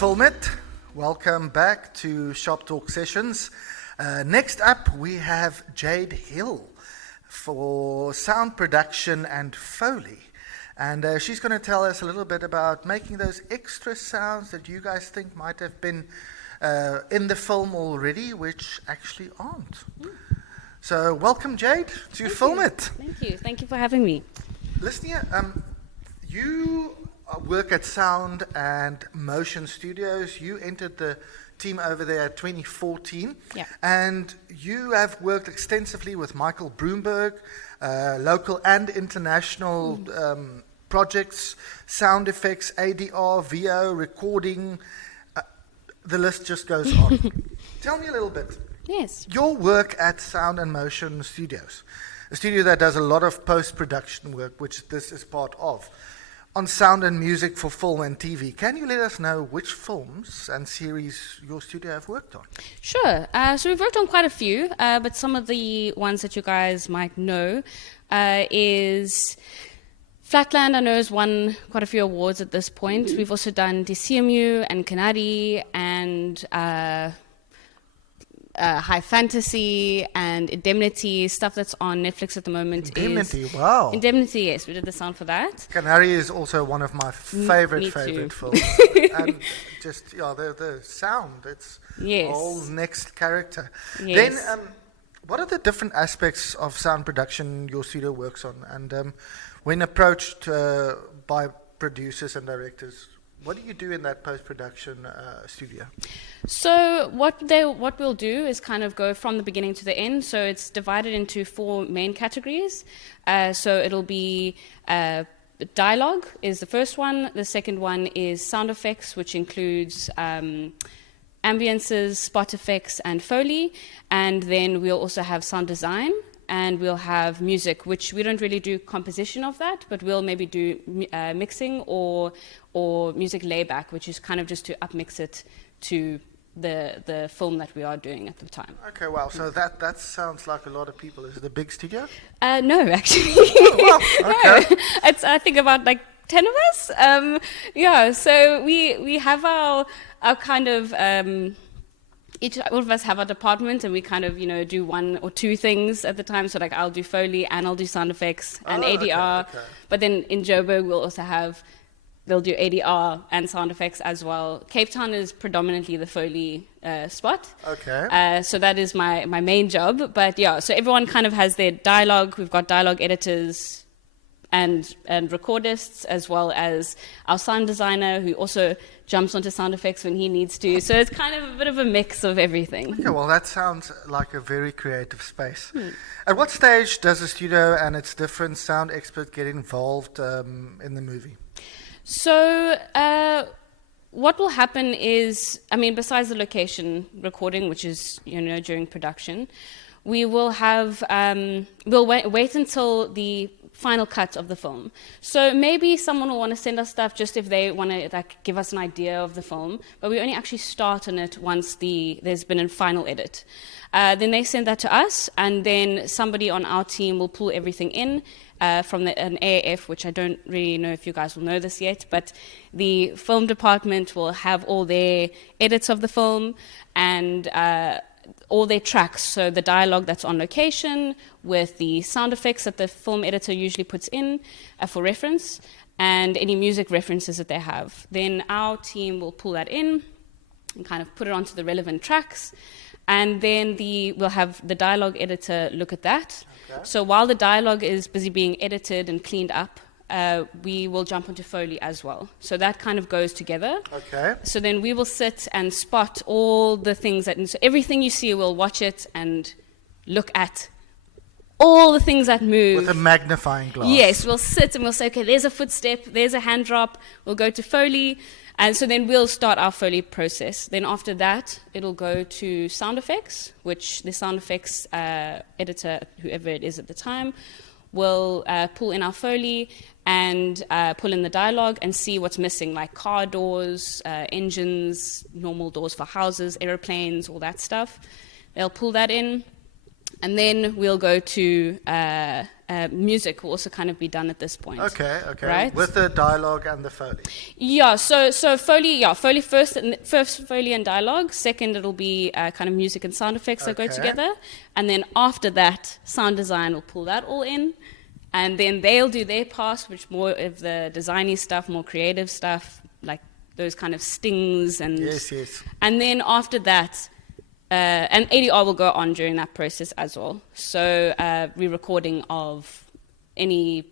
Filmit. Welcome back to Shop Talk Sessions. Next up, we have Jade Hill for sound production and Foley. And she's going to tell us a little bit about making those extra sounds that you guys think might have been in the film already, which actually aren't. So welcome, Jade, to Filmit. Thank you. Thank you for having me. Listen here, you work at Sound and Motion Studios. You entered the team over there at 2014. Yeah. And you have worked extensively with Michael Broomberg, local and international projects, sound effects, ADR, VO, recording. The list just goes on. Tell me a little bit. Yes. Your work at Sound and Motion Studios, a studio that does a lot of post-production work, which this is part of, on sound and music for film and TV. Can you let us know which films and series your studio have worked on? Sure. So we've worked on quite a few, but some of the ones that you guys might know is Flatland. I know has won quite a few awards at this point. Mm-hmm. We've also done DCMU and Canary and High Fantasy and Indemnity, stuff that's on Netflix at the moment. Indemnity, wow. Indemnity, yes, we did the sound for that. Canary is also one of my favorite films. And just, the sound, it's a whole next character. Yes. Then, what are the different aspects of sound production your studio works on? And when approached by producers and directors, what do you do in that post-production studio? So what we'll do is kind of go from the beginning to the end. So it's divided into 4 main categories. So it'll be dialogue is the first one. The second one is sound effects, which includes ambiances, spot effects, and Foley. And then we'll also have sound design. And we'll have music, which we don't really do composition of that, but we'll maybe do mixing or music layback, which is kind of just to upmix it to the film that we are doing at the time. Okay, wow. So that sounds like a lot of people. Is it a big studio? No, actually. Oh, wow. Okay. No. It's, I think, about like 10 of us. So we have our kind of... all of us have our department, and we kind of, do 1 or 2 things at the time. So, like, I'll do Foley, and I'll do sound effects and ADR. Okay. But then in Joburg, we'll also they'll do ADR and sound effects as well. Cape Town is predominantly the Foley spot. Okay. So that is my main job. But, so everyone kind of has their dialogue. We've got dialogue editors and recordists, as well as our sound designer, who also jumps onto sound effects when he needs to. So it's kind of a bit of a mix of everything. Okay, well, that sounds like a very creative space. At what stage does a studio and its different sound expert get involved in the movie? So what will happen is, besides the location recording, which is, during production, we will have, we'll wait until the final cut of the film. So maybe someone will want to send us stuff just if they want to give us an idea of the film, but we only actually start on it once there's been a final edit. Then they send that to us, and then somebody on our team will pull everything in from an AAF, which I don't really know if you guys will know this yet, but the film department will have all their edits of the film and all their tracks, so the dialogue that's on location with the sound effects that the film editor usually puts in for reference, and any music references that they have. Then our team will pull that in and kind of put it onto the relevant tracks, and then we'll have the dialogue editor look at that. Okay. So while the dialogue is busy being edited and cleaned up, we will jump onto Foley as well. So that kind of goes together. Okay. So then we will sit and spot all the things so everything you see, we'll watch it and look at all the things that move. With a magnifying glass. Yes, we'll sit and we'll say, okay, there's a footstep, there's a hand drop, we'll go to Foley, and so then we'll start our Foley process. Then after that, it'll go to sound effects, which the sound effects editor, whoever it is at the time, will pull in our Foley and pull in the dialogue and see what's missing, like car doors, engines, normal doors for houses, aeroplanes, all that stuff. They'll pull that in, and then we'll go to music will also kind of be done at this point. Okay. Right? With the dialogue and the Foley. Yeah, so Foley first Foley and dialogue. Second, it'll be kind of music and sound effects that go Okay. together. And then after that, sound design will pull that all in. And then they'll do their part, which more of the designy stuff, more creative stuff, like those kind of stings. And Yes. And then after that, and ADR will go on during that process as well. So re-recording of any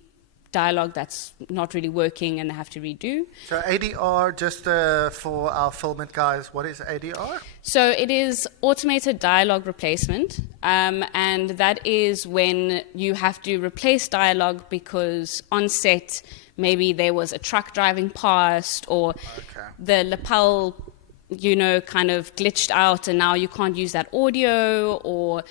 dialogue that's not really working and they have to redo. So ADR, just for our Filmit guys, what is ADR? So it is automated dialogue replacement, and that is when you have to replace dialogue because on set maybe there was a truck driving past or the lapel kind of glitched out and now you can't use that audio or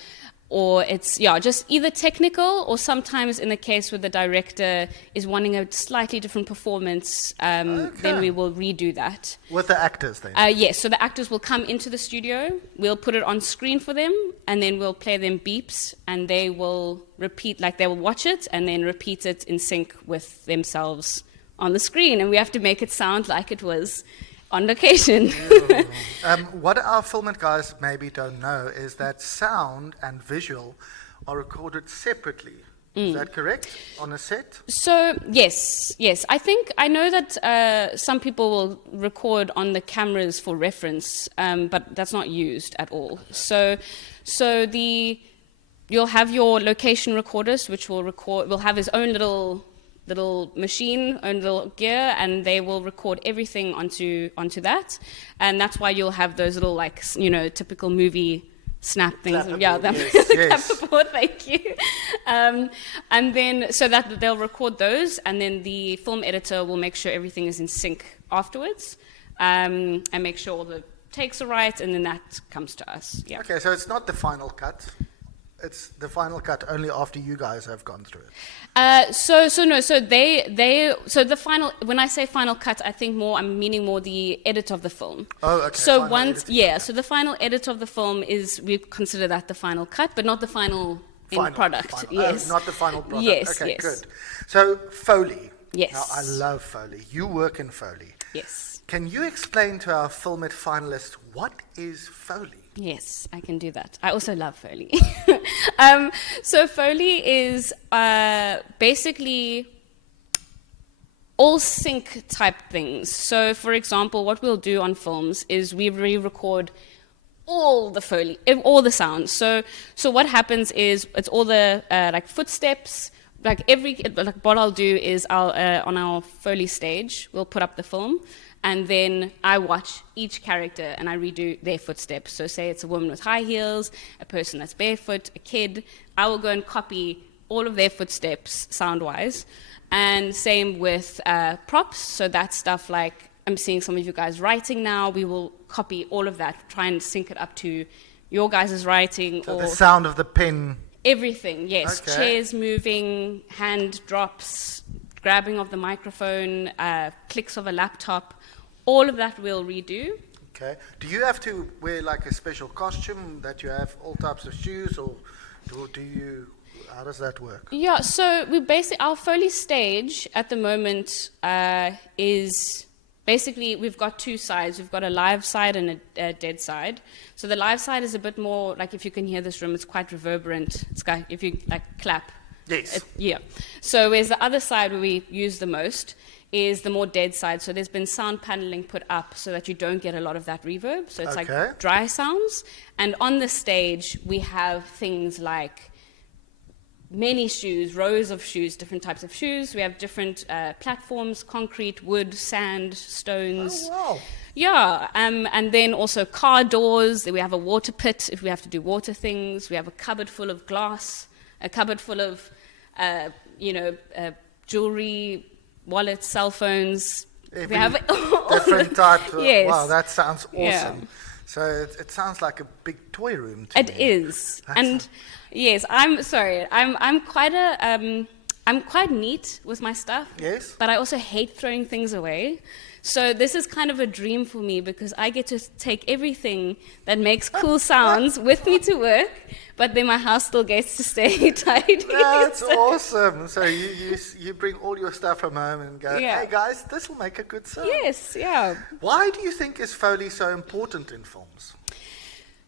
it's, just either technical or sometimes in the case where the director is wanting a slightly different performance, then we will redo that. With the actors then? Yes, so the actors will come into the studio, we'll put it on screen for them, and then we'll play them beeps and they will repeat, like they will watch it and then repeat it in sync with themselves on the screen. And we have to make it sound like it was on location. What our Filmit guys maybe don't know is that sound and visual are recorded separately. Is that correct? On a set? So, yes. I know that some people will record on the cameras for reference, but that's not used at all. So you'll have your location recordist, which will have his own little machine, own little gear, and they will record everything onto that. And that's why you'll have those little, typical movie snap things. Clapperboard, thank you. And then, so that they'll record those, and then the film editor will make sure everything is in sync afterwards, and make sure all the takes are right, and then that comes to us. Yeah. Okay, so it's not the final cut. It's the final cut only after you guys have gone through it. So the final, when I say final cut, I'm meaning more the edit of the film. Oh, okay. So so the final edit of the film we consider that the final cut, but not the final end product. Yes. Not the final product. Yes, okay, yes. Good. So Foley. Yes. Now, I love Foley. You work in Foley. Yes. Can you explain to our Filmit finalists what is Foley? Yes, I can do that. I also love Foley. So Foley is basically all sync type things. So, for example, what we'll do on films is we re-record all the Foley, all the sounds. So what happens is it's all the footsteps. What I'll do is on our Foley stage we'll put up the film. And then I watch each character and I redo their footsteps. So say it's a woman with high heels, a person that's barefoot, a kid. I will go and copy all of their footsteps sound-wise. And same with props. So that's stuff like I'm seeing some of you guys writing now. We will copy all of that, try and sync it up to your guys' writing. So or the sound of the pen. Everything, yes. Okay. Chairs moving, hand drops, grabbing of the microphone, clicks of a laptop. All of that we'll redo. Okay. Do you have to wear like a special costume that you have all types of shoes, or do you? How does that work? Yeah. So our Foley stage at the moment is basically we've got two sides. We've got a live side and a dead side. So the live side is a bit more like if you can hear this room, it's quite reverberant. It's got, if you clap. Yes. So whereas the other side where we use the most is the more dead side. So there's been sound paneling put up so that you don't get a lot of that reverb. So it's like dry sounds. And on the stage, we have things like many shoes, rows of shoes, different types of shoes. We have different platforms, concrete, wood, sand, stones. Oh, wow. Yeah, and then also car doors. We have a water pit if we have to do water things. We have a cupboard full of glass, a cupboard full of, jewelry, wallets, cell phones. We have different types. Yes. Wow, that sounds awesome. Yeah. So it sounds like a big toy room to me. It is. And yes, I'm sorry. I'm quite a I'm quite neat with my stuff. Yes. But I also hate throwing things away. So this is kind of a dream for me because I get to take everything that makes cool sounds with me to work, but then my house still gets to stay tidy. That's awesome. So you bring all your stuff from home and go, Yeah. hey guys, this will make a good sound. Yes, yeah. Why do you think is Foley so important in films?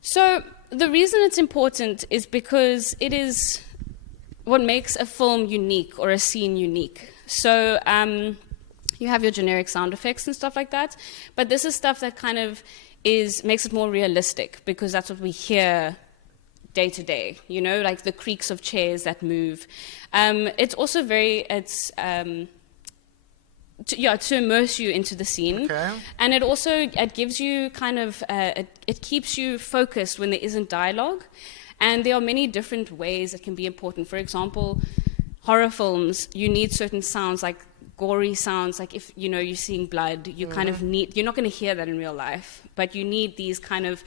So the reason it's important is because it is what makes a film unique or a scene unique. So you have your generic sound effects and stuff like that, but this is stuff that kind of makes it more realistic because that's what we hear day to day, you know, like the creaks of chairs that move. It's also to immerse you into the scene. Okay. And it gives you kind of, it keeps you focused when there isn't dialogue. And there are many different ways that can be important. For example, horror films, you need certain sounds, like gory sounds, like if, you know, you're seeing blood, you kind of need, you're not going to hear that in real life, but you need these kind of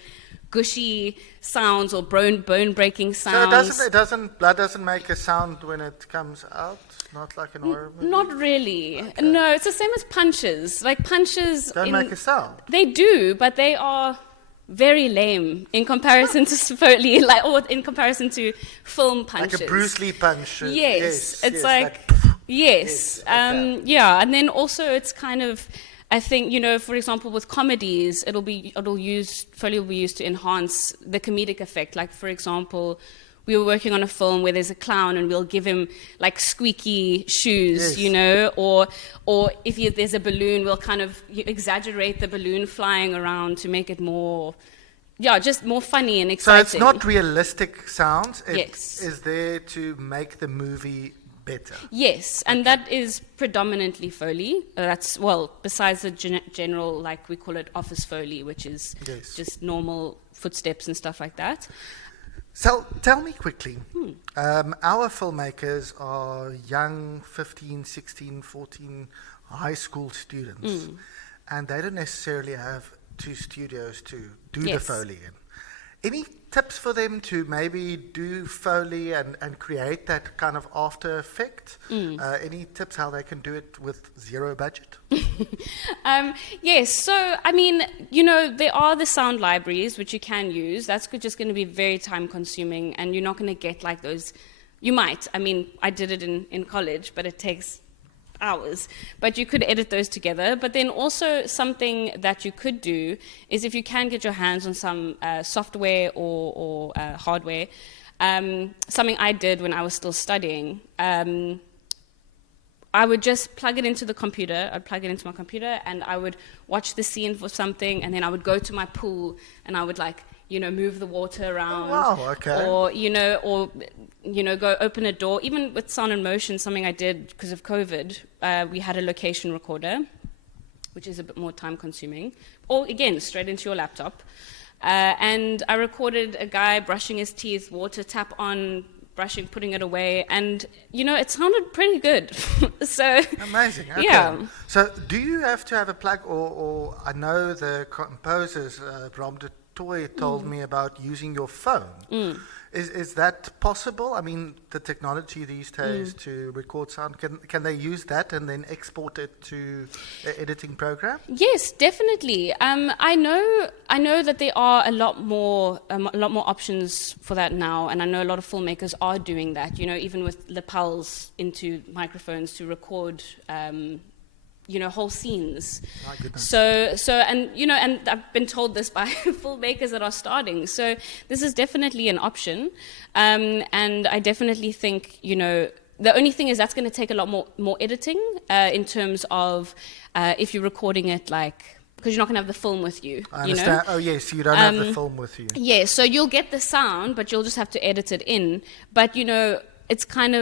gushy sounds or bone-breaking sounds. So blood doesn't make a sound when it comes out? Not like an horror movie? Not really. Okay. No, it's the same as punches. Like punches... Don't make a sound? They do, but they are very lame in comparison to Foley, or in comparison to film punches. Like a Bruce Lee punch. Yes. It's yes, like yes. Okay. Yeah, and then also it's kind of... I think, you know, for example, with comedies, Foley will be used to enhance the comedic effect. Like, for example, we were working on a film where there's a clown and we'll give him like squeaky shoes, Yes. you know, or if there's a balloon, we'll kind of exaggerate the balloon flying around to make it more, just more funny and exciting. So it's not realistic sounds. It Yes. is there to make the movie better. Yes, and that is predominantly Foley. Besides the general, like we call it office Foley, which is Yes. just normal footsteps and stuff like that. So tell me quickly, our filmmakers are young 15, 16, 14 high school students, and they don't necessarily have 2 studios to do the Yes. Foley in. Any tips for them to maybe do Foley and create that kind of after effect? Any tips how they can do it with 0 budget? Yes, so, I mean, you know, there are the sound libraries which you can use. That's just going to be very time consuming, and you're not going to get like those. You might. I mean, I did it in college, but it takes hours. But you could edit those together. But then also something that you could do is if you can get your hands on some software or hardware, something I did when I was still studying, I would just plug it into the computer. I'd plug it into my computer, and I would watch the scene for something, and then I would go to my pool, and I would move the water around. Oh, wow, okay. Or go open a door. Even with sound and motion, something I did because of COVID, we had a location recorder, which is a bit more time consuming. Or again, straight into your laptop. And I recorded a guy brushing his teeth, water tap on, brushing, putting it away, and it sounded pretty good. So amazing. Okay. Yeah. So do you have to have a plug, or I know the composers, Bram de Toy told me about using your phone. Is that possible? I mean, the technology these days to record sound, can they use that and then export it to the editing program? Yes, definitely. I know that there are a lot more options for that now, and I know a lot of filmmakers are doing that. Even with lapels into microphones to record. Whole scenes. My goodness. So and I've been told this by filmmakers that are starting. So this is definitely an option, and I definitely think the only thing is that's going to take a lot more editing in terms of if you're recording it because you're not going to have the film with you. I understand. Oh yes, you don't have the film with you. Yeah, so you'll get the sound, but you'll just have to edit it in. But it's kind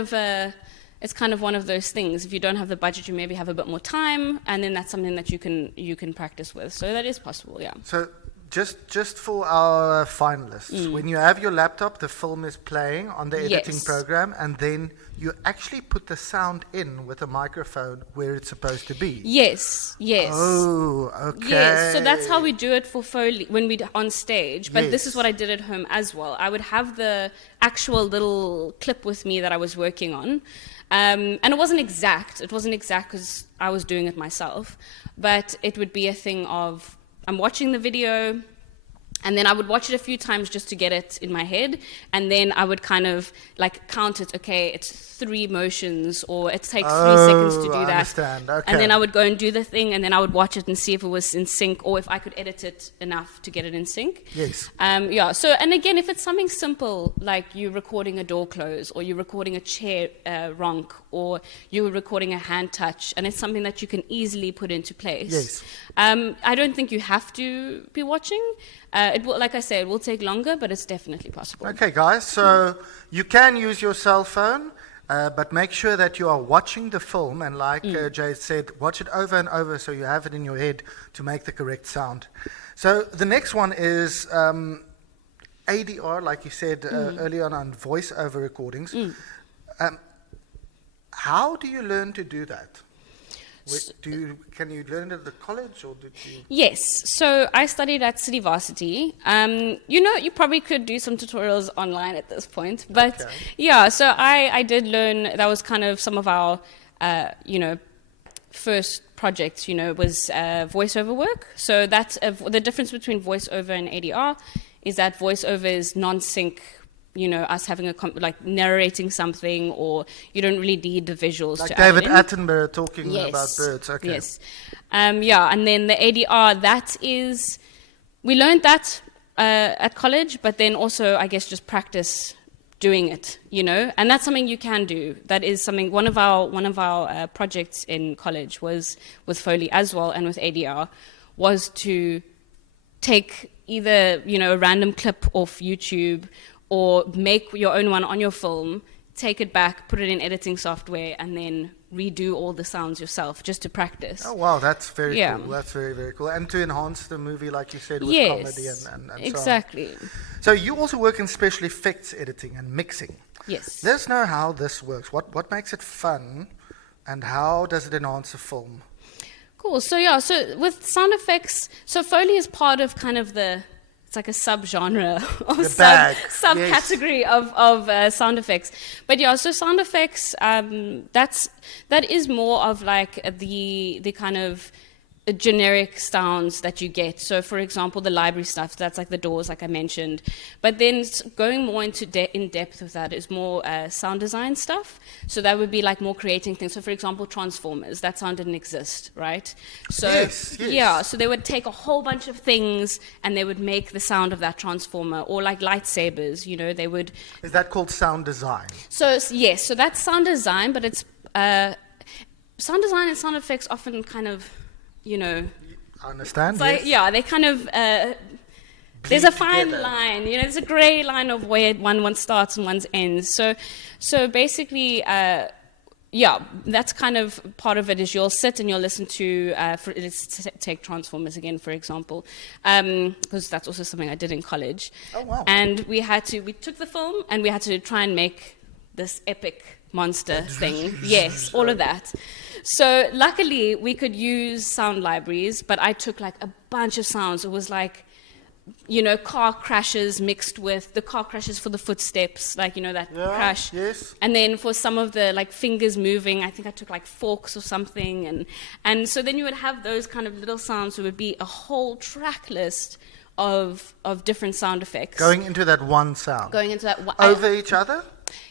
of one of those things. If you don't have the budget, you maybe have a bit more time, and then that's something that you can practice with. So that is possible, yeah. So Just for our finalists, when you have your laptop, the film is playing on the editing Yes. program, and then you actually put the sound in with a microphone where it's supposed to be. Yes, yes. Oh, okay. Yes, so that's how we do it for Foley when we're on stage. But this is Yes. what I did at home as well. I would have the actual little clip with me that I was working on. And it wasn't exact. It wasn't exact because I was doing it myself. But it would be a thing of, I'm watching the video, and then I would watch it a few times just to get it in my head, and then I would kind of like count it, okay, it's 3 motions, or it takes 3 seconds to do I that. understand. Okay. And then I would go and do the thing, and then I would watch it and see if it was in sync, or if I could edit it enough to get it in sync. Yes. Yeah, so, and again, if it's something simple, like you're recording a door close, or you're recording a chair ronk, or you're recording a hand touch, and it's something that you can easily put into place. Yes. I don't think you have to be watching. It will, like I say, it will take longer, but it's definitely possible. Okay, guys, so you can use your cell phone, but make sure that you are watching the film, and like Jade said, watch it over and over so you have it in your head to make the correct sound. So the next one is ADR, like you said earlier on voice-over recordings. How do you learn to do that? Can you learn it at the college, or did you? Yes, so I studied at City Varsity. You probably could do some tutorials online at this point, but Okay. yeah, so I did learn. That was kind of some of our, first projects. Was voiceover work. So that's the difference between voiceover and ADR is that voiceover is non-sync. Us having like narrating something, or you don't really need the visuals. Like to David add it in. Attenborough talking Yes. about birds. Okay. Yes. And then the ADR, we learned that at college, but then also, I guess, just practice doing it, and that's something you can do. That is something, one of our projects in college was with Foley as well, and with ADR, was to take either, a random clip off YouTube, or make your own one on your film, take it back, put it in editing software, and then redo all the sounds yourself just to practice. Oh, wow, that's very Yeah. cool. That's very, very cool. And to enhance the movie, like you said, with Yes, comedy and so on. exactly. So you also work in special effects editing and mixing. Yes. Let us know how this works. What makes it fun, and how does it enhance a film? Cool. So so with sound effects, so Foley is part of kind of it's like a subgenre or The bag, subcategory of sound effects. But yeah, so sound effects, that is more of like the kind of generic sounds that you get. So for example, the library stuff, that's like the doors, like I mentioned. But then going more into in depth with that is more sound design stuff. So that would be like more creating things. So for example, Transformers, that sound didn't exist, right? So Yes. yeah, so they would take a whole bunch of things and they would make the sound of that transformer, or like lightsabers, they would. Is that called sound design? So yes, so that's sound design, but it's sound design and sound effects often kind of, I understand. it's like, yes. yeah, they kind of, there's a fine line, there's a grey line of where one starts and one ends. So basically, yeah, that's kind of part of it. Is you'll sit and you'll listen to, let's take Transformers again, for example, because that's also something I did in college. Oh, wow. And we took the film and we had to try and make this epic monster thing. Yes, all of that. So luckily we could use sound libraries, but I took like a bunch of sounds. It was like, car crashes mixed with the car crashes for the footsteps, like, that crash. Yes. And then for some of the like fingers moving, I think I took like forks or something. And so then you would have those kind of little sounds. So it would be a whole track list of different sound effects. Going into that one sound. Going into that one. Over each other?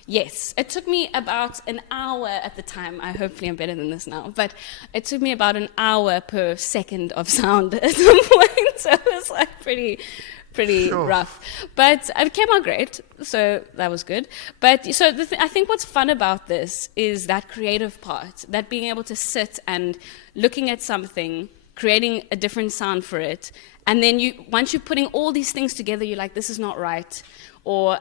Yes, it took me about an hour at the time. Hopefully I'm better than this now, but it took me about an hour per second of sound at some point. So it was like pretty Sure. rough, but it came out great. So that was good. But so I think what's fun about this is that creative part, that being able to sit and looking at something, creating a different sound for it, and then once you're putting all these things together, you're like, this is not right, or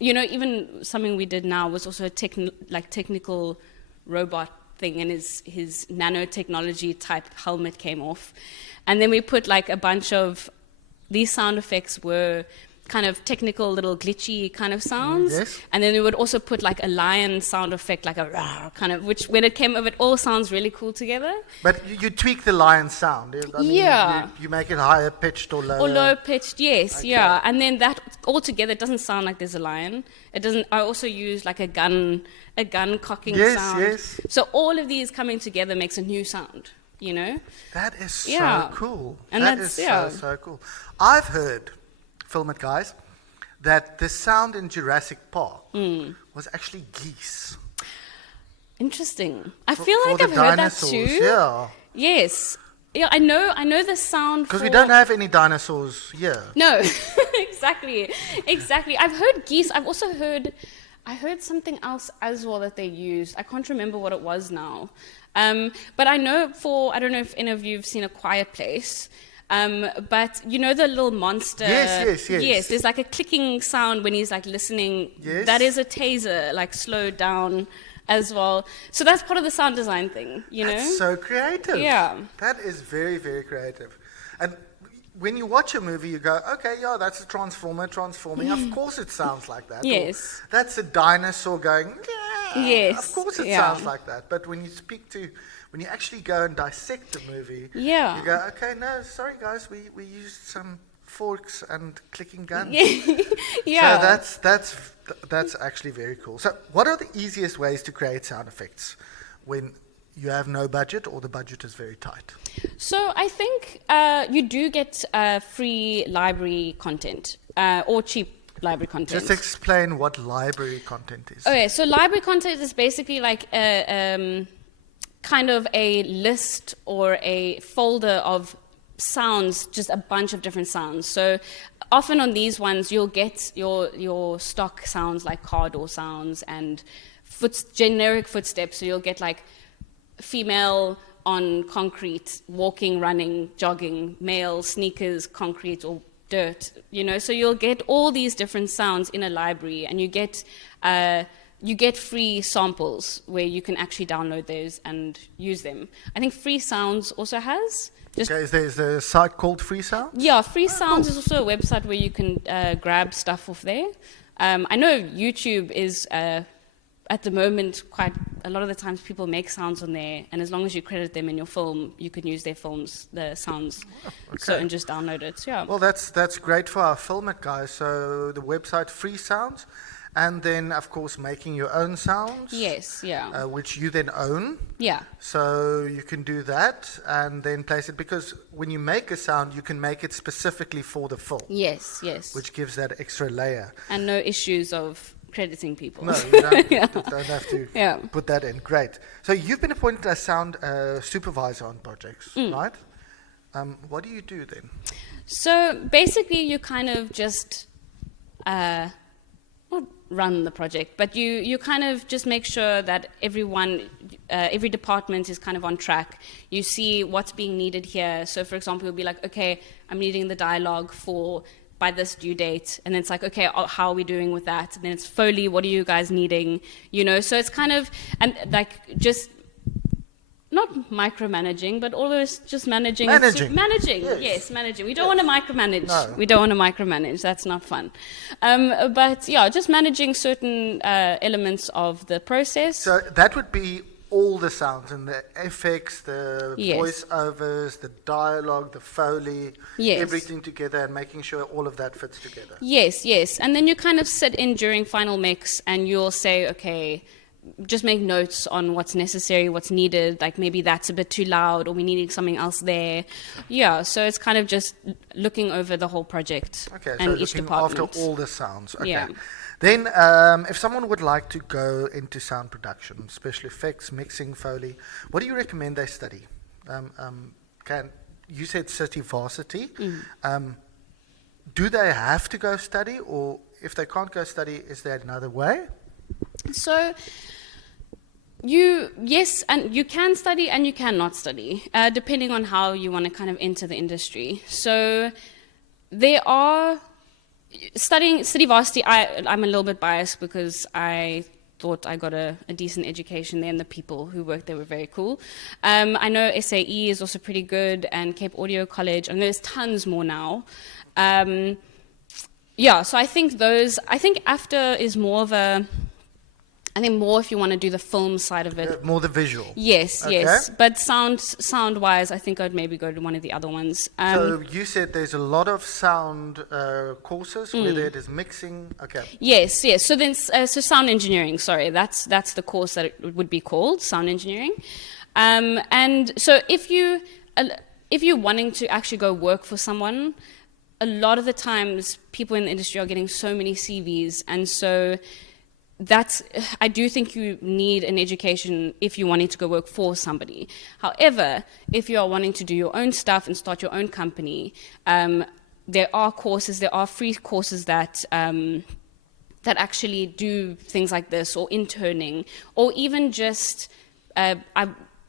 even something we did now was also a technical robot thing, and his nanotechnology type helmet came off. And then we put like a bunch of these sound effects were kind of technical, little glitchy kind of sounds. Yes. And then we would also put like a lion sound effect, like a rah kind of, which when it came over, it all sounds really cool together. But you tweak the lion sound. I mean, Yeah. You make it higher pitched or lower. Or low pitched, yes, Okay. yeah. And then that all together, it doesn't sound like there's a lion. It doesn't. I also use like a gun cocking Yes, sound. yes. So all of these coming together makes a new sound, you know? That is so Yeah. cool. And that that's- is yeah. so cool. I've heard, Filmit guys, that the sound in Jurassic Park was actually geese. Interesting. I For- feel for like the I've heard that dinosaurs, too. Yeah. Yes. Yeah, I know the sound Because for... we don't have any dinosaurs here. No, exactly. I've heard geese. I've also heard... I heard something else as well that they used. I can't remember what it was now. But I know I don't know if any of you have seen A Quiet Place, but you know the little monster? Yes. Yes, there's like a clicking sound when he's like listening. Yes. That is a taser, like slowed down as well. So that's part of the sound design thing, you know? That's so creative. Yeah. That is very, very creative. And when you watch a movie, you go, okay, yeah, that's a transformer transforming. Of course it sounds like that. Or, Yes. that's a dinosaur going, yeah. Yes, Of course it yeah. sounds like that. But when you actually go and dissect the movie, Yeah. you go, okay, no, sorry guys, we used some forks and clicking guns. Yeah. So that's actually very cool. So what are the easiest ways to create sound effects when you have no budget or the budget is very tight? So I think you do get free library content or cheap library content. Just explain what library content is. Okay, so library content is basically like a kind of a list or a folder of sounds, just a bunch of different sounds. So often on these ones, you'll get your stock sounds like car door sounds and generic footsteps. So you'll get like female on concrete, walking, running, jogging, male, sneakers, concrete, or dirt, you know. So you'll get all these different sounds in a library, and you get free samples where you can actually download those and use them. I think Free Sounds also has. Okay, is there a site called Free Sound? Yeah, Free Sounds is also a website where you can grab stuff off there. I know YouTube is, at the moment, quite a lot of the times people make sounds on there, and as long as you credit them in your film, you can use their films, the sounds, and just download it. Yeah. Well, that's great for our Filmit guys. So the website Free Sounds, and then of course making your own sounds. Yes. Yeah. Which you then own. Yeah. So you can do that and then place it, because when you make a sound, you can make it specifically for the film, Yes. Yes. which gives that extra layer. And no issues of crediting people. No, you don't, Yeah. don't have to Yeah. put that in. Great. So you've been appointed as sound supervisor on projects, right? What do you do then? So basically, you kind of just not run the project, but you kind of just make sure that every department is kind of on track. You see what's being needed here. So, for example, you'll be like, okay, I'm needing the dialogue by this due date, and then it's like, okay, how are we doing with that? And then it's Foley, what are you guys needing? You know, so it's kind of, and like just not micromanaging, but almost just managing. Managing. Yes, managing. We don't want to micromanage. No. We don't want to micromanage. That's not fun. But yeah, just managing certain elements of the process. So that would be all the sounds and the effects, the Yes. voiceovers, the dialogue, the Foley, Yes. everything together, and making sure all of that fits together. Yes. And then you kind of sit in during final mix and you'll say, okay, just make notes on what's necessary, what's needed, like maybe that's a bit too loud or we needing something else there. Yeah, so it's kind of just looking over the whole project Okay, and so each looking department. after all the sounds. Okay. Yeah. Then, if someone would like to go into sound production, special effects, mixing, Foley, what do you recommend they study? You said city varsity. Do they have to go study, or if they can't go study, is there another way? So yes, and you can study and you cannot study, depending on how you want to kind of enter the industry. So there are studying city varsity. I'm a little bit biased because I thought I got a decent education there, and the people who worked there were very cool. I know SAE is also pretty good, and Cape Audio College, and there's tons more now. So I think after is more of a, I think more if you want to do the film side of it. More the visual. Yes, Okay. yes. But sound-wise, I think I'd maybe go to one of the other ones. So you said there's a lot of sound courses, whether it is mixing. Okay. Yes, yes. So then, so sound engineering. Sorry, that's the course that it would be called, sound engineering. And so if you're wanting to actually go work for someone, a lot of the times people in the industry are getting so many CVs, and so I do think you need an education if you're wanting to go work for somebody. However, if you are wanting to do your own stuff and start your own company, there are free courses that actually do things like this, or interning, or even just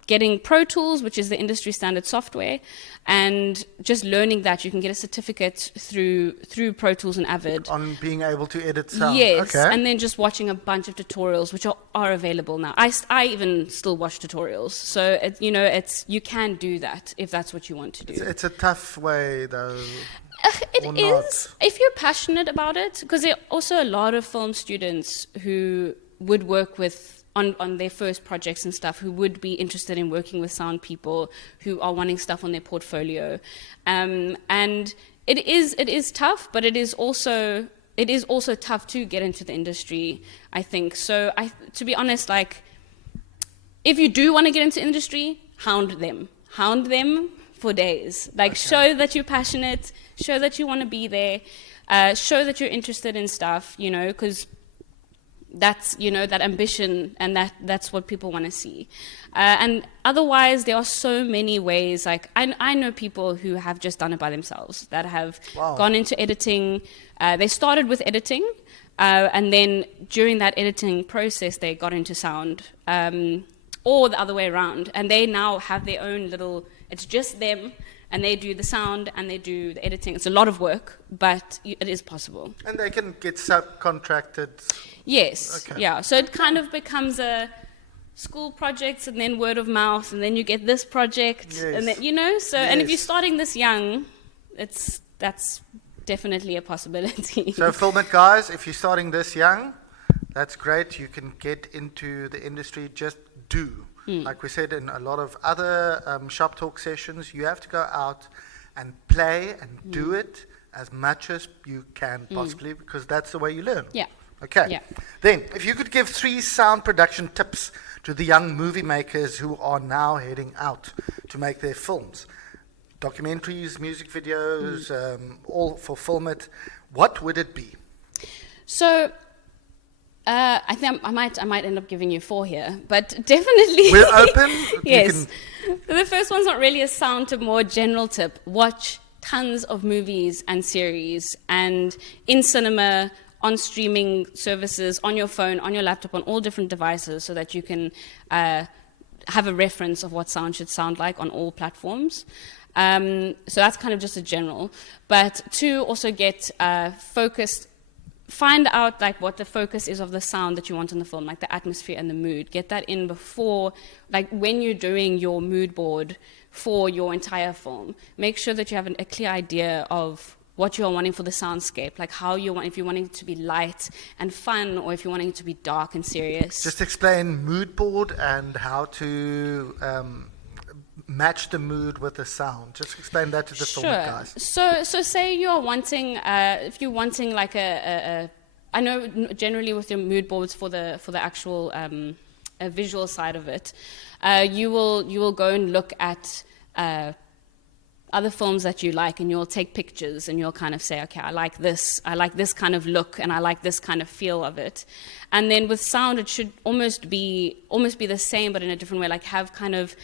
getting Pro Tools, which is the industry standard software, and just learning that. You can get a certificate through Pro Tools and Avid. On being able to edit sound. Yes, Okay. and then just watching a bunch of tutorials, which are available now. I even still watch tutorials. So, you can do that if that's what you want to do. It's a tough way, though. It or is, not. if you're passionate about it, because there are also a lot of film students who would work with on their first projects and stuff, who would be interested in working with sound people, who are wanting stuff on their portfolio, and it is tough, but it is also tough to get into the industry, I think. So to be honest, like, if you do want to get into industry, hound them for days. Like, show that you're passionate, show that you want to be there, show that you're interested in stuff, because that's, that ambition, and that's what people want to see. And otherwise, there are so many ways. Like, I know people who have just done it by themselves, that have gone into editing. They started with editing, and then during that editing process, they got into sound, or the other way around. And they now have their own little, it's just them, and they do the sound and they do the editing. It's a lot of work, but it is possible. And they can get subcontracted. Yes, Okay. yeah. So it kind of becomes a school projects, and then word of mouth, and then you get this project, Yes. and then, so, and if you're Yes. starting this young, that's definitely a possibility. So Filmit guys, if you're starting this young, that's great. You can get into the industry. Just do. Like we said in a lot of other shop talk sessions, you have to go out and play and do it as much as you can possibly, because that's the way you learn. Yeah. Okay. Yeah. Then, if you could give 3 sound production tips to the young movie makers who are now heading out to make their films, documentaries, music videos, all for Filmit, what would it be? So I think I might end up giving you 4 here, but definitely. We're open. Yes. The first one's not really a sound tip, more a general tip. Watch tons of movies and series, and in cinema, on streaming services, on your phone, on your laptop, on all different devices, so that you can have a reference of what sound should sound like on all platforms. So that's kind of just a general. But 2, also get focused. Find out like what the focus is of the sound that you want in the film, like the atmosphere and the mood. Get that in before, like when you're doing your mood board for your entire film. Make sure that you have a clear idea of what you are wanting for the soundscape, like how you want, if you're wanting it to be light and fun, or if you're wanting it to be dark and serious. Just explain mood board and how to match the mood with the sound. Just explain that to the film guys. So say you are wanting, if you're wanting like I know generally with your mood boards for the actual visual side of it, you will go and look at other films that you like, and you'll take pictures, and you'll kind of say, okay, I like this kind of look, and I like this kind of feel of it. And then with sound, it should almost be the same, but in a different way, like have kind of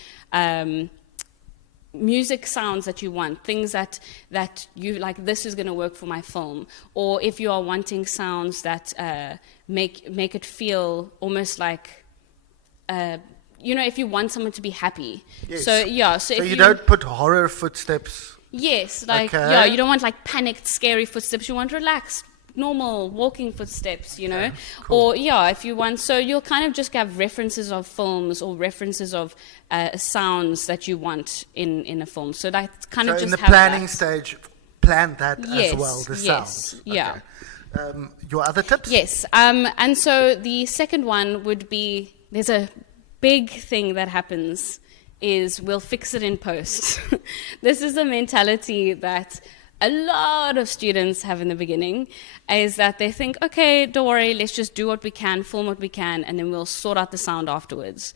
music sounds that you want, things that you like, this is going to work for my film. Or if you are wanting sounds that make it feel almost like if you want someone to be happy. Yes. So if you don't put horror footsteps. Yes, like okay. you don't want like panicked, scary footsteps. You want relaxed, normal walking footsteps, you know, cool. or yeah, if you want, so you'll kind of just have references of films or references of sounds that you want in a film. So that kind of So just in the have planning that. stage, plan that Yes, as well, the yes, sound. yeah. Okay. Your other tips? Yes, and so the second one would be, there's a big thing that happens, is we'll fix it in post. This is a mentality that a lot of students have in the beginning, is that they think, okay, don't worry, let's just do what we can, film what we can, and then we'll sort out the sound afterwards.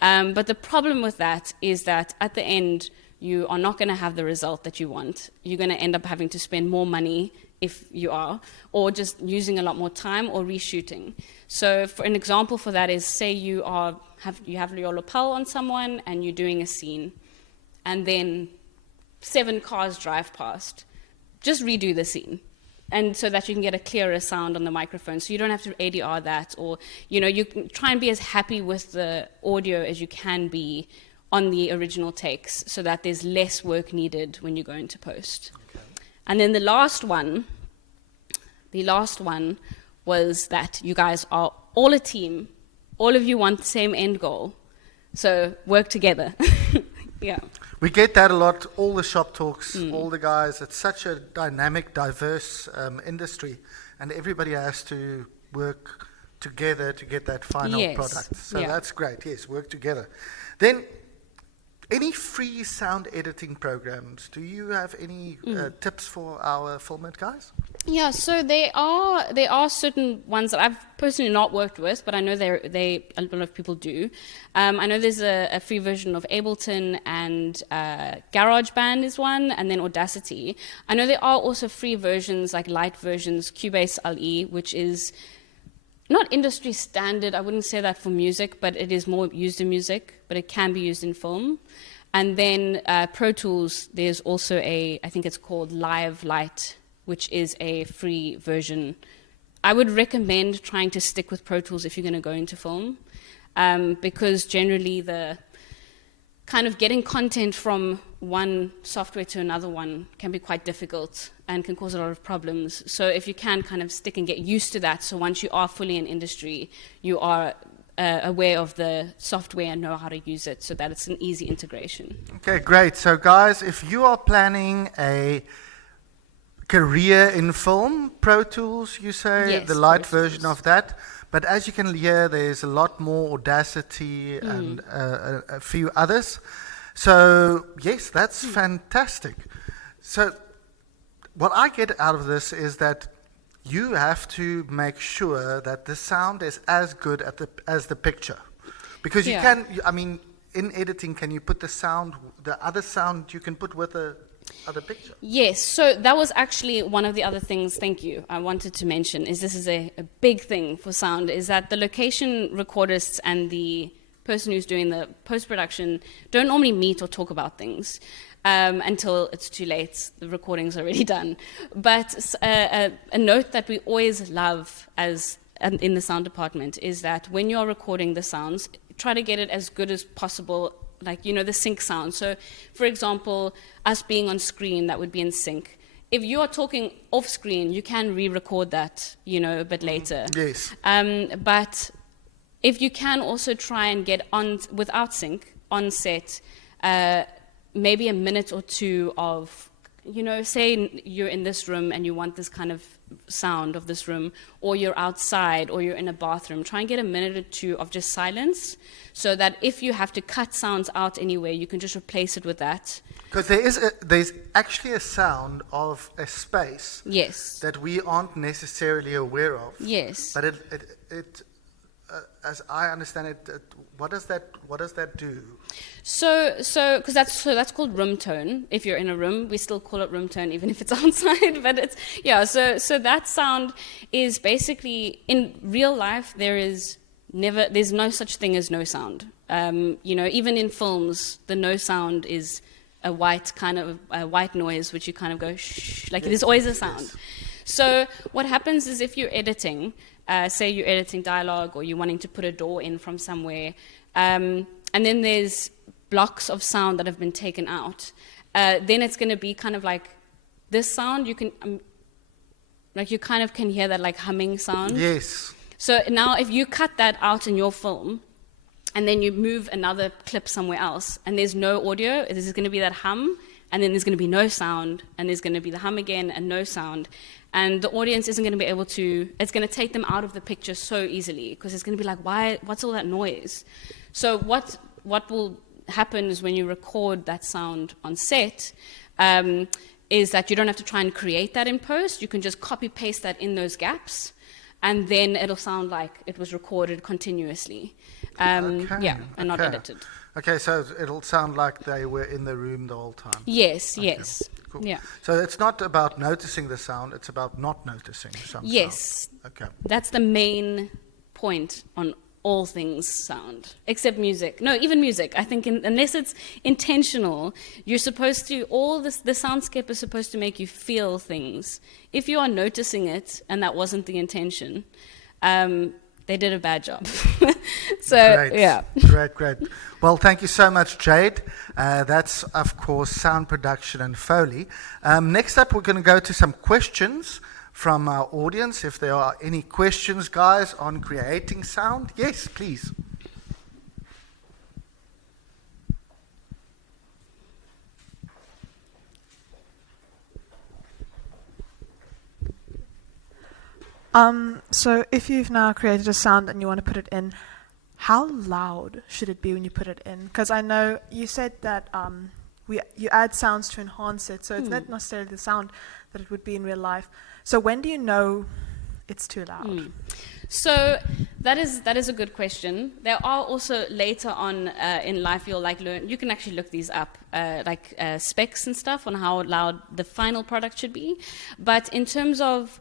But the problem with that is that at the end, you are not going to have the result that you want. You're going to end up having to spend more money if you are, or just using a lot more time or reshooting. So for an example for that is, say you have your lapel on someone and you're doing a scene, and then 7 cars drive past. Just redo the scene, and so that you can get a clearer sound on the microphone, so you don't have to ADR that, or you can try and be as happy with the audio as you can be on the original takes, so that there's less work needed when you go into post. Okay. And then the last one was that you guys are all a team, all of you want the same end goal, so work together. Yeah. We get that a lot, all the shop talks, all the guys. It's such a dynamic, diverse industry, and everybody has to work together to get that final product. So that's great. Yes, work together. Then, any free sound editing programs? Do you have any tips for our Filmit guys? Yeah, so there are certain ones that I've personally not worked with, but I know a lot of people do. I know there's a free version of Ableton, and GarageBand is one, and then Audacity. I know there are also free versions, like light versions, Cubase LE, which is not industry standard. I wouldn't say that for music, but it is more used in music, but it can be used in film. And then Pro Tools, there's also I think it's called Live Light, which is a free version. I would recommend trying to stick with Pro Tools if you're going to go into film, because generally the kind of getting content from one software to another one can be quite difficult and can cause a lot of problems. So if you can kind of stick and get used to that, so once you are fully in industry, you are aware of the software and know how to use it, so that it's an easy integration. Okay, great. So guys, if you are planning a career in film, Pro Tools, you say, Yes, the light Pro version Tools. of that. But as you can hear, there's a lot more Audacity and a few others. So, yes, that's fantastic. So, what I get out of this is that you have to make sure that the sound is as good as the picture. Because you can, I mean, in editing, can you put the other sound you can put with the other picture? Yes, so that was actually one of the other things, thank you, I wanted to mention, is this is a big thing for sound, is that the location recordists and the person who's doing the post-production don't normally meet or talk about things until it's too late, the recording's already done. But a note that we always love in the sound department is that when you're recording the sounds, try to get it as good as possible, like, the sync sound. So, for example, us being on screen, that would be in sync. If you are talking off screen, you can re-record that, a bit later. Yes. But if you can also try and get on, without sync, on set, maybe a minute or two of, say you're in this room and you want this kind of sound of this room, or you're outside, or you're in a bathroom, try and get a minute or two of just silence, so that if you have to cut sounds out anywhere, you can just replace it with that. Because there's actually a sound of a space that we aren't necessarily aware of. Yes. But it as I understand it, what does that do? So that's called room tone. If you're in a room, we still call it room tone, even if it's outside. But it's So that sound is basically, in real life, there's no such thing as no sound. Even in films, the no sound is a white noise, which you kind of go shh, like there's always a sound. Yes. So what happens is, if you're editing, say you're editing dialogue, or you're wanting to put a door in from somewhere, and then there's blocks of sound that have been taken out, then it's going to be kind of like this sound. You can Like you kind of can hear that like humming sound. Yes. So now if you cut that out in your film, and then you move another clip somewhere else, and there's no audio, there's going to be that hum, and then there's going to be no sound, and there's going to be the hum again, and no sound. And the audience isn't going to be able to, it's going to take them out of the picture so easily, because it's going to be like, what's all that noise? So what will happen is when you record that sound on set, is that you don't have to try and create that in post. You can just copy-paste that in those gaps, and then it'll sound like it was recorded continuously. And not edited. Okay, so it'll sound like they were in the room the whole time. Yes, Okay, yes. Cool. Yeah. So it's not about noticing the sound, it's about not noticing some Yes. sound. Okay. That's the main point on all things sound, except music. No, even music. I think unless it's intentional, you're supposed to, the soundscape is supposed to make you feel things. If you are noticing it and that wasn't the intention, they did a bad job. So, Great. yeah. Great. Well, thank you so much, Jade. That's, of course, sound production and Foley. Next up, we're going to go to some questions from our audience. If there are any questions, guys, on creating sound. Yes, please. So if you've now created a sound and you want to put it in, how loud should it be when you put it in? Because I know you said that you add sounds to enhance it, so it's not necessarily the sound that it would be in real life. So when do you know it's too loud? So that is a good question. There are also later on in life you'll learn. You can actually look these up, specs and stuff on how loud the final product should be. But in terms of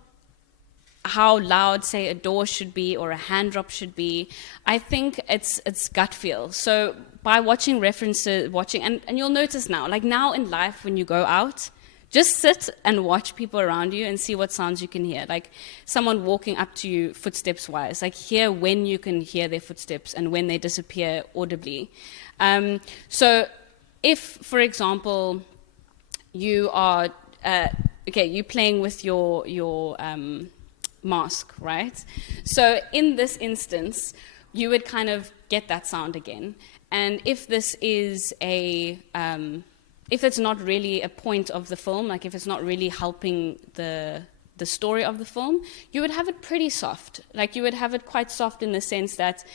how loud, say, a door should be or a hand drop should be, I think it's gut feel. So by watching references, and you'll notice now, like now in life when you go out, just sit and watch people around you and see what sounds you can hear. Like someone walking up to you footsteps-wise, like hear when you can hear their footsteps and when they disappear audibly. So if, for example, you are, you're playing with your mask, right? So in this instance, you would kind of get that sound again. And if this is if it's not really a point of the film, like if it's not really helping the story of the film, you would have it pretty soft. Like you would have it quite soft in the sense that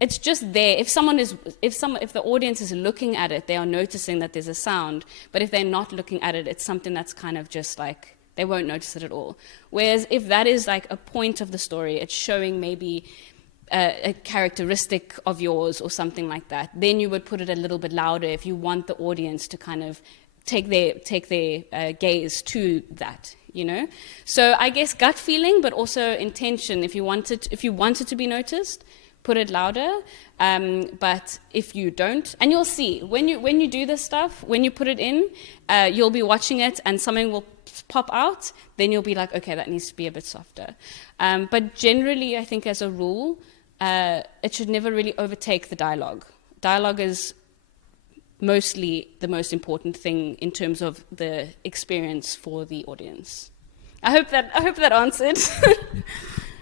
it's just there. If the audience is looking at it, they are noticing that there's a sound. But if they're not looking at it, it's something that's kind of just like, they won't notice it at all. Whereas if that is like a point of the story, it's showing maybe a characteristic of yours or something like that, then you would put it a little bit louder if you want the audience to kind of take their gaze to that, you know? So I guess gut feeling, but also intention. If you want it to be noticed, put it louder. But if you don't, and you'll see when you do this stuff, when you put it in, you'll be watching it and something will pop out. Then you'll be like, okay, that needs to be a bit softer. But generally, I think as a rule, it should never really overtake the dialogue. Dialogue is mostly the most important thing in terms of the experience for the audience. I hope that answered.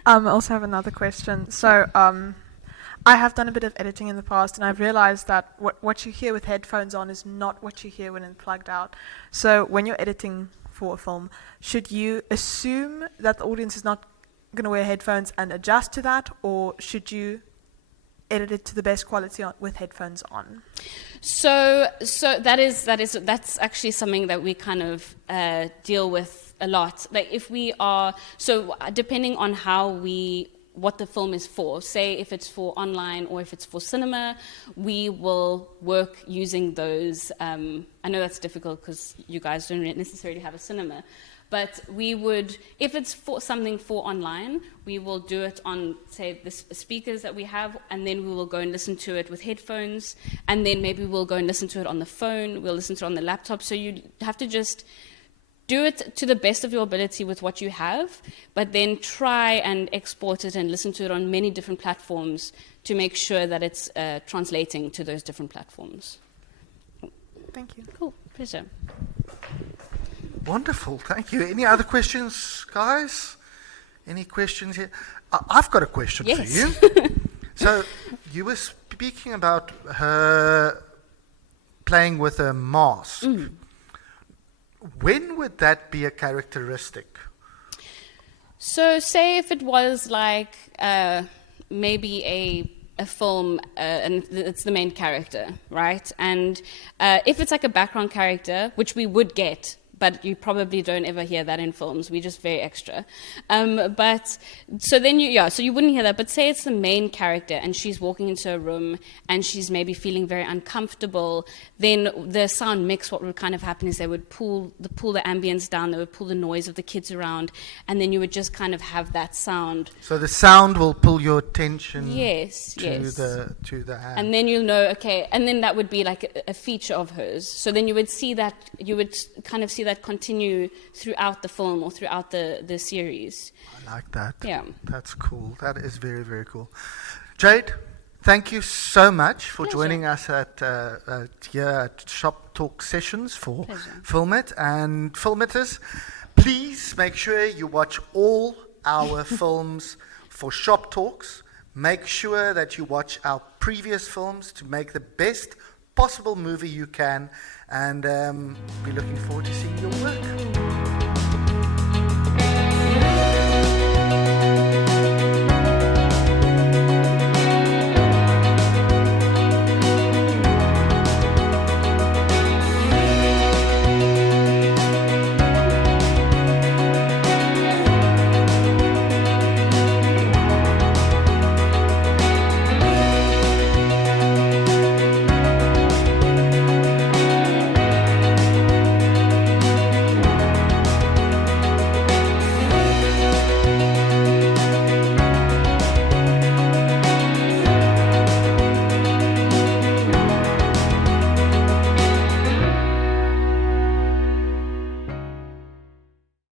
I also have another question. So I have done a bit of editing in the past, and I've realized that what you hear with headphones on is not what you hear when it's plugged out. So when you're editing for a film, should you assume that the audience is not going to wear headphones and adjust to that, or should you edit it to the best quality with headphones on? So that's actually something that we kind of deal with a lot. Like if we are, so depending on what the film is for, say if it's for online or if it's for cinema, we will work using those. I know that's difficult because you guys don't necessarily have a cinema, but we would, if it's for something for online, we will do it on, say, the speakers that we have, and then we will go and listen to it with headphones, and then maybe we'll go and listen to it on the phone, we'll listen to it on the laptop. So you have to just do it to the best of your ability with what you have, but then try and export it and listen to it on many different platforms to make sure that it's translating to those different platforms. Thank you. Cool, pleasure. Wonderful, thank you. Any other questions, guys? Any questions here? I've got a question for Yes. you. So, you were speaking about her playing with a mask. When would that be a characteristic? So, say if it was like maybe a film and it's the main character, right? And if it's like a background character, which we would get, but you probably don't ever hear that in films. We're just very extra. But so then so you wouldn't hear that. But say it's the main character and she's walking into a room and she's maybe feeling very uncomfortable. Then the sound mix, what would kind of happen is they would pull the ambience down. They would pull the noise of the kids around, and then you would just kind of have that sound. So the sound will pull your attention. Yes, to yes. the hand. And then you'll know, okay, and then that would be like a feature of hers. So then you would see that, you would kind of see that continue throughout the film or throughout the series. I like that. Yeah. That's cool. That is very, very cool. Jade, thank you so much for Pleasure. joining us here at Shop Talk Sessions for Pleasure. Filmit. And Filmitters, please make sure you watch all our films for Shop Talks. Make sure that you watch our previous films to make the best possible movie you can. And we're looking forward to seeing your work.